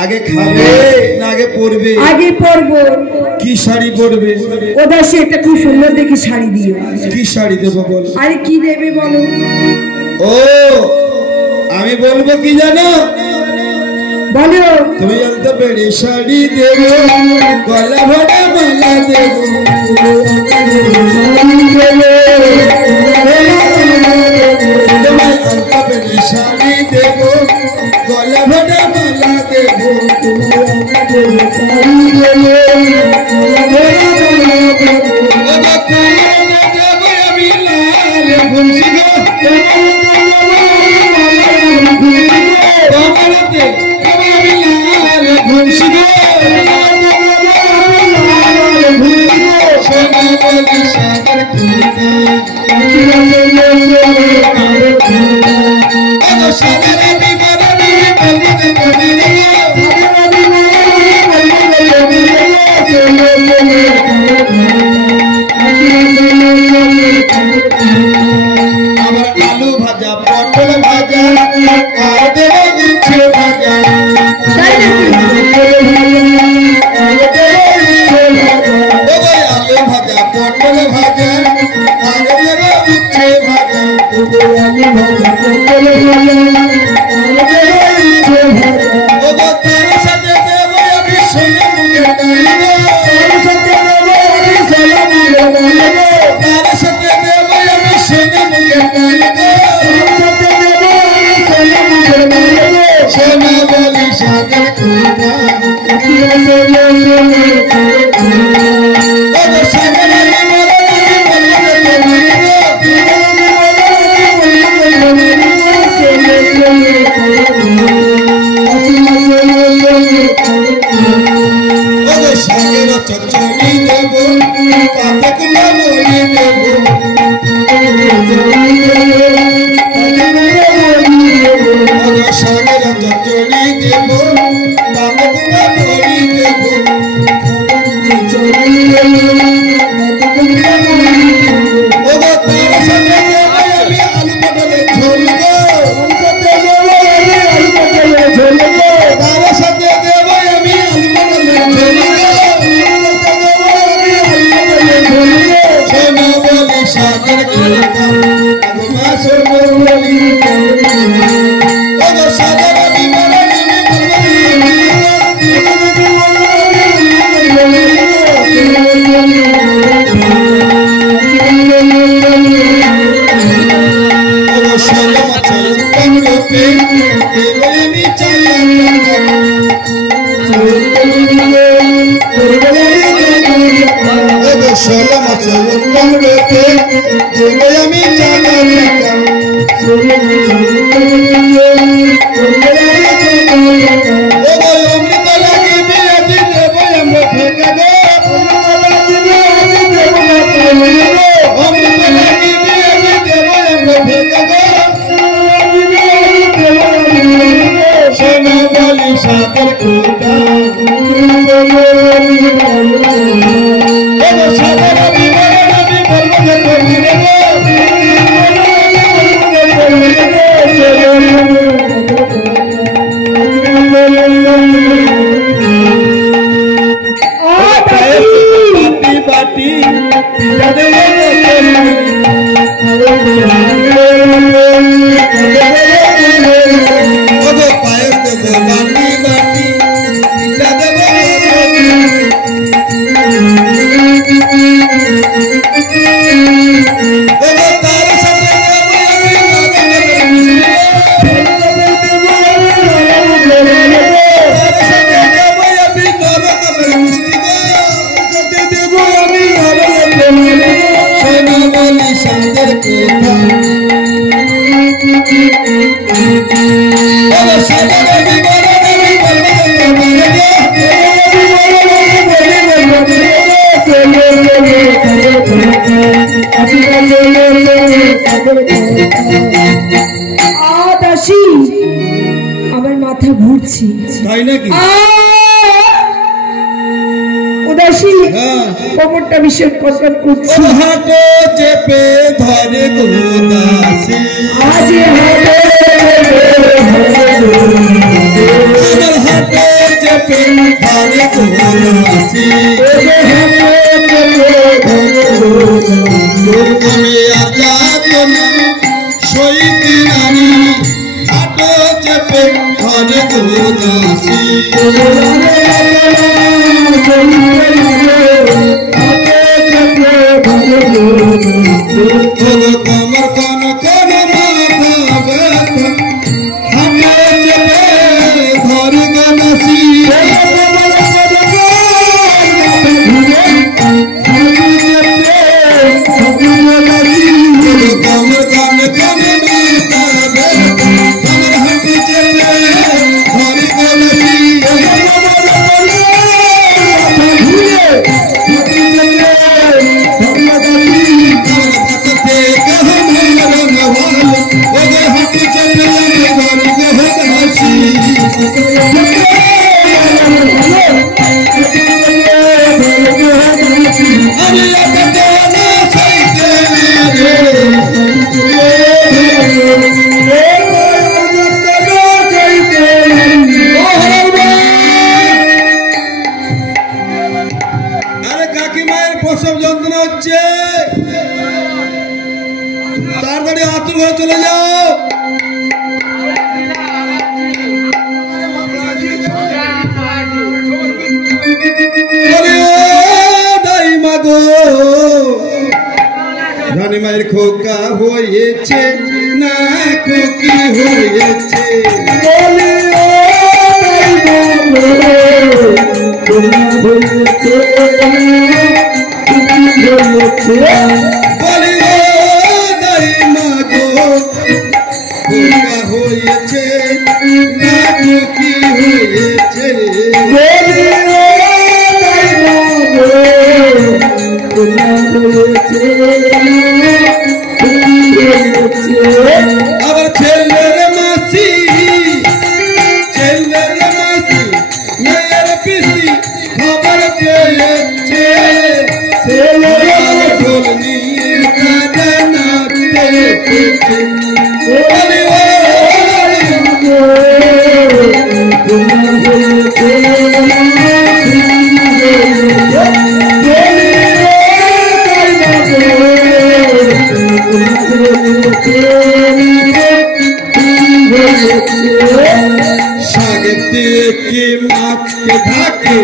आगे खाबे ना आगे पड़बे आगे पड़बो की शाड़ी पड़बे ওদের সে একটা খুব সুন্দর দেখে শাড়ি দিও की शाड़ी দেবো বল আরে কি দেবে বলো ও আমি বলবো কি জানো বলো তুমি জানতে পেরে শাড়ি দেবো গলা ভরা মালা দেবো তোমায় জানতে পেরে শাড়ি দেবো গলা ভরা মালা দেবো सागर কি উদাসী হ্যাঁ কবরটা ভীষণ কটকট করছি হাটো চেপে ধরে গোদাসী আজ হবে আমার হাটো চেপে ধরে গোদাসী আমি আজাদ না সইতি নারী হাটো চেপে ধরে গোদাসী কমর কন কন মাথা ব্যথা হাতে চেপে ধরে গোদাসী কমর কন কন মাথা ব্যথা আমার হাতে চেপে ধরে গোদাসী প্রসব যন্ত্রণা হচ্ছে তাড়াতাড়ি আতুর ঘরে চলে যাও দাইমা গো রানী মায়ের খোকা হয়েছে না খোকি হয়েছে বলে ও বলি ও দাইমা গো খোকা হয়েছে না খোকি হয়েছে বলি ও দাইমা গো খোকা হয়েছে আবার ছেলের মাসি মেয়ের পিসি খবর পেয়েছে ছেলের ঢোল নিয়ে কাঁদে নাচতে এসেছে বলি ও সাগর থেকে মাছকে ঢাকে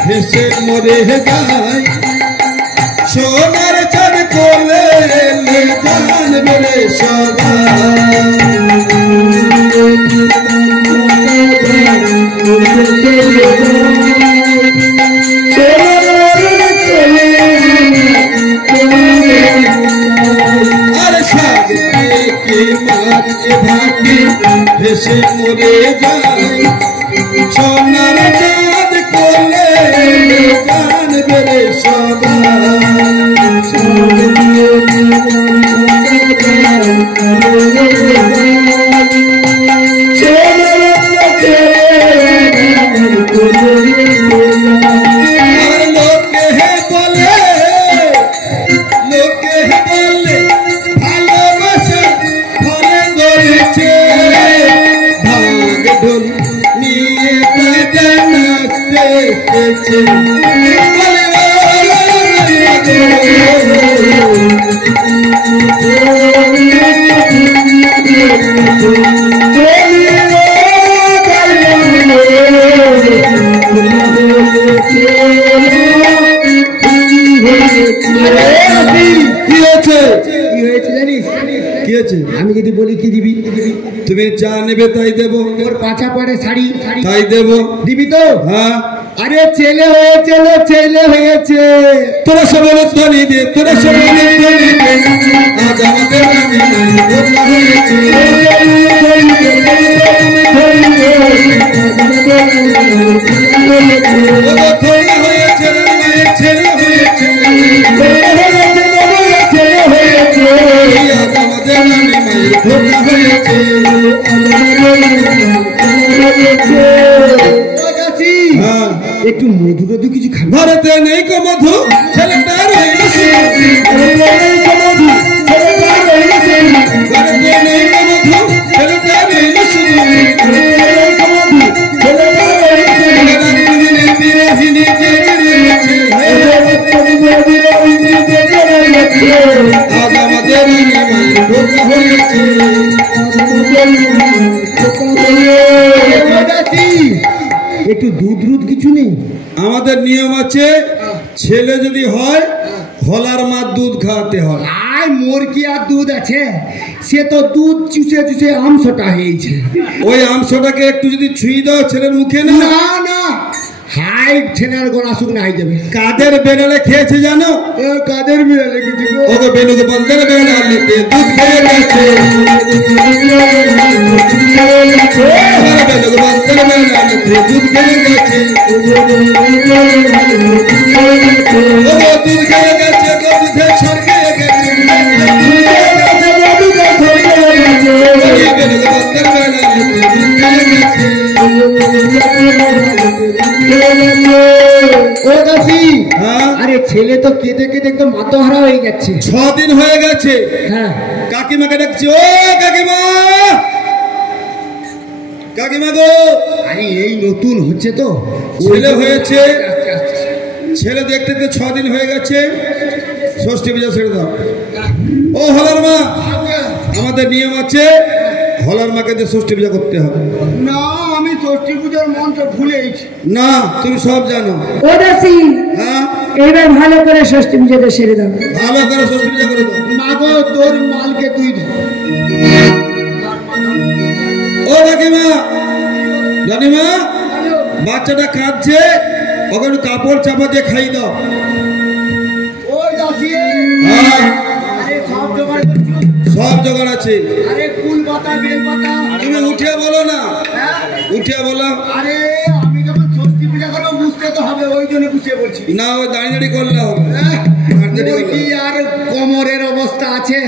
ভেসে মরে যায় সোনার চাঁদ কোলে জানবে রে আর সাগর থেকে মাছকে ঢাকে ভেসে মরে যায় সোনার চাঁদ কোলে জানবে রে লোকে হে বলে ভালোবাসা ফলে ধরেছে ভাগ ঢোল নিয়ে কাঁদে নাচতে এসেছে আমি যদি বলি কি দিবি তুমি যা নেবে তাই দেবো তোর পাছা পড়ে শাড়ি তাই দেবো দিবি তো হ্যাঁ আরে ছেলে হয়েছে ছেলে হয়েছে তোরা সবাই ধ্বনি দে তোরা সবাই ধ্বনি দে আজ আমাদের রানী খোকা হয়েছে খোকা হয়েছে মায়ের ছেলে হয়েছে আজ আমাদের রানী মায়ের খোকা হয়েছে একটু মধু টধু কিছু খাবি? ঘরেতে নেই কো মধু ছেলেটা রইল শুধু। ঘরেতে নেই কো মধু ছেলেটা রইল শুধু। ঘরেতে নেই কো মধু ছেলেটা রইল শুধু। বিরোহিনী জেগেছে আজ আমাদের নিয়মের ধোঁকা হয়েছে। একটু দুধ দুধ কিছু নেই? আমাদের নিয়ম আছে, ছেলে যদি হয় হলার মা দুধ খাওয়াতে হয়। আয় মোর কি আর দুধ আছে? সে তো দুধ চুষে চুষে আমসটা হয়েছে। ওই আমসটাকে একটু যদি ছুঁয়ে দাও ছেলের মুখে না, না না, হাই ছেনার গলা শুকনা হয়ে যাবে। কাদের বেড়ালে খেয়েছে জানো? কাদের বিড়ালে কিছু ওকে বেনুকে বলদের বেড়ালে দুধ খেয়ে গেছে। বেনুকে বলদের বেড়ালে দুধ খেয়ে গেছে। দুধ খেয়ে গেছে, দুধে সর খেয়ে গেছে। বেনুকে বলদের বেড়ালে দুধ খেয়ে গেছে। ও দাসি, হ্যাঁ? আরে ছেলে তো কেঁদে কেঁদে একদম মাতহারা হয়ে যাচ্ছে। 6 দিন হয়ে গেছে। হ্যাঁ, কাকিমাকে ডাকছি, ও কাকিমা, কাকিমা গো। আরে এই নতুন হচ্ছে তো, ছেলে হয়েছে, ছেলে দেখতে দেখতে 6 দিন হয়ে গেছে। ষষ্ঠী পূজা ছেড়ে দাও। ও হলার মা, আমাদের নিয়ম আছে, হলার মাকে দিয়ে ষষ্ঠী পূজা করতে হবে। না, আমি ষষ্ঠী পূজার মন্ত্র ভুলেছি। না, তুমি সব জানো। ও দাসি, হ্যাঁ, এইবার ভালো করে ষষ্ঠী পূজাটা সেরে দাও। ভালো করে ষষ্ঠী পূজা করে দাও। মাগো, তোর মালকে তুই ধর। ও কাকিমা, রানীমা, বাচ্চাটা কাঁদছে, ওকে একটু কাপড় চাপা দিয়ে খাই দাও। ওই দাসি, হ্যাঁ, আরে সব জোগাড় করছো? সব জোগাড় আছে। আরে ফুল পাতা, বেল পাতা। তুমি উঠিয়ে বলো না, হ্যাঁ? উঠিয়ে বলো। আরে আমি যখন ষষ্ঠী পূজা করবো বুঝতে তো হবে, ওই জন্য বুঝিয়ে বলছি। না, ওই দাঁড়িয়ে করলে হবে। ওই কি আর কোমরের অবস্থা আছে?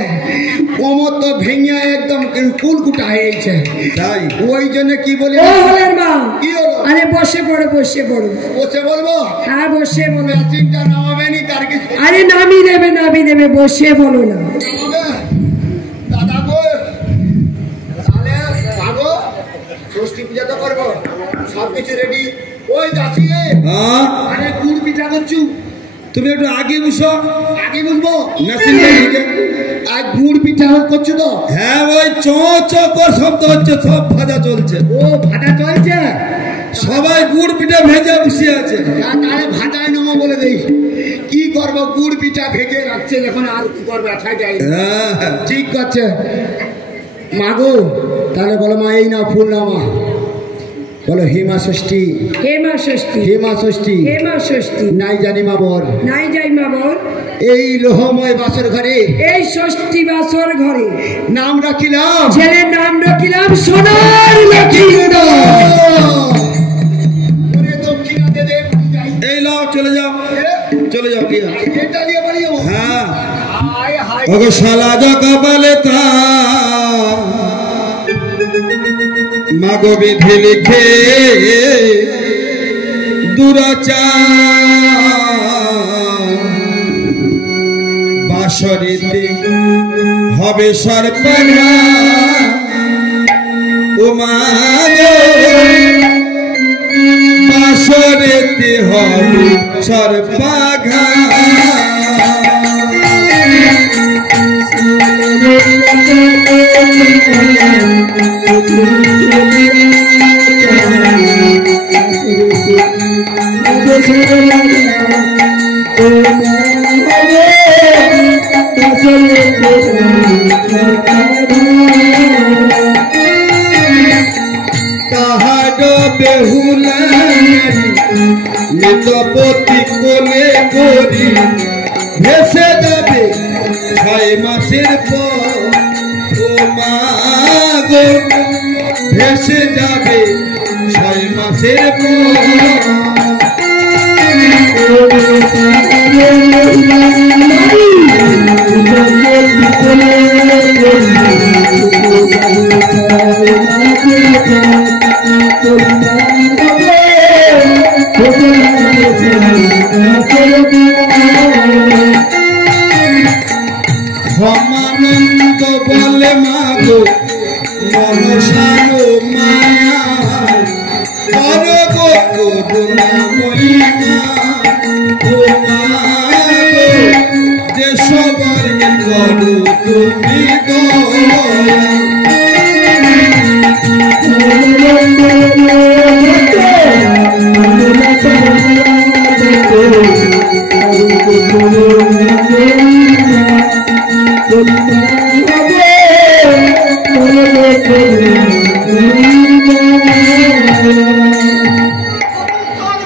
কোমর তো ভেঙে একদম কুলকুটা হয়েছে। তাই ওই জন্য কি বলি, ও হলের মা, কি হলো? আরে বসে পড়ো, বসে পড়ো। বসে বলবো? হ্যাঁ, বসে বলো। চিন্তা নামাবে নি, তার কি আরে নামিয়ে দেবে, বসে বলো না। নামাবে? দাদা গো, তাহলে ভাগো, ষষ্ঠী পূজা তো করবো, সবকিছু রেডি। ওই দাসি, হ্যাঁ, আরে গুড় পিঠা করছু, তুমি একটু আগে বসো, আগে বুঝবো। মেশিনটা দিকে। আর গুড় পিঠা করছো তো? হ্যাঁ, ওই চো চো করে শব্দ হচ্ছে, সব ভাজা চলছে। ও ভাজা চলছে? সবাই গুড় পিঠা ভেজে বসে আছে। তাহলে ভাজায় নামা বলে দেই। কি করবো, গুড় পিঠা ভেজে রাখছে যখন, আর কি করবো, যাই। হ্যাঁ, ঠিক করছে। মাগো, তাহলে বলো মা, এই না ফুল না মা, বলো হেমা ষষ্ঠী, হেমা ষষ্ঠী, হেমা ষষ্ঠী, হেমা ষষ্ঠী। নাই জানি মা বর, নাই যাই মা বল, এই লোহময় বাসর ঘরে এই ষষ্ঠী বাসর ঘরে নাম রাখিলাম, ছেলের নাম রাখিলাম সোনার লক্ষ্মীন্দর। ওরে দক্ষিণা দে দে, যাই। এই লাও, চলে যাও, চলে যাও। কি আছে? এটা নিয়ে বাড়ি যাবো? হ্যাঁ, হায় হায়, ওগো শালা জগবালে তা মাগো বিধি লিখে দুরাচার বাসরিতে হবে সর্বনা। ও মাগো, বাসরিতে হবে সর্বাঘা। তাহার বেহুলা নিতপতি কোলে গরি ভেসে যাবে 6 মাসের পর। ও মা গো, ভেসে যাবে 6 মাসের পর। গুণ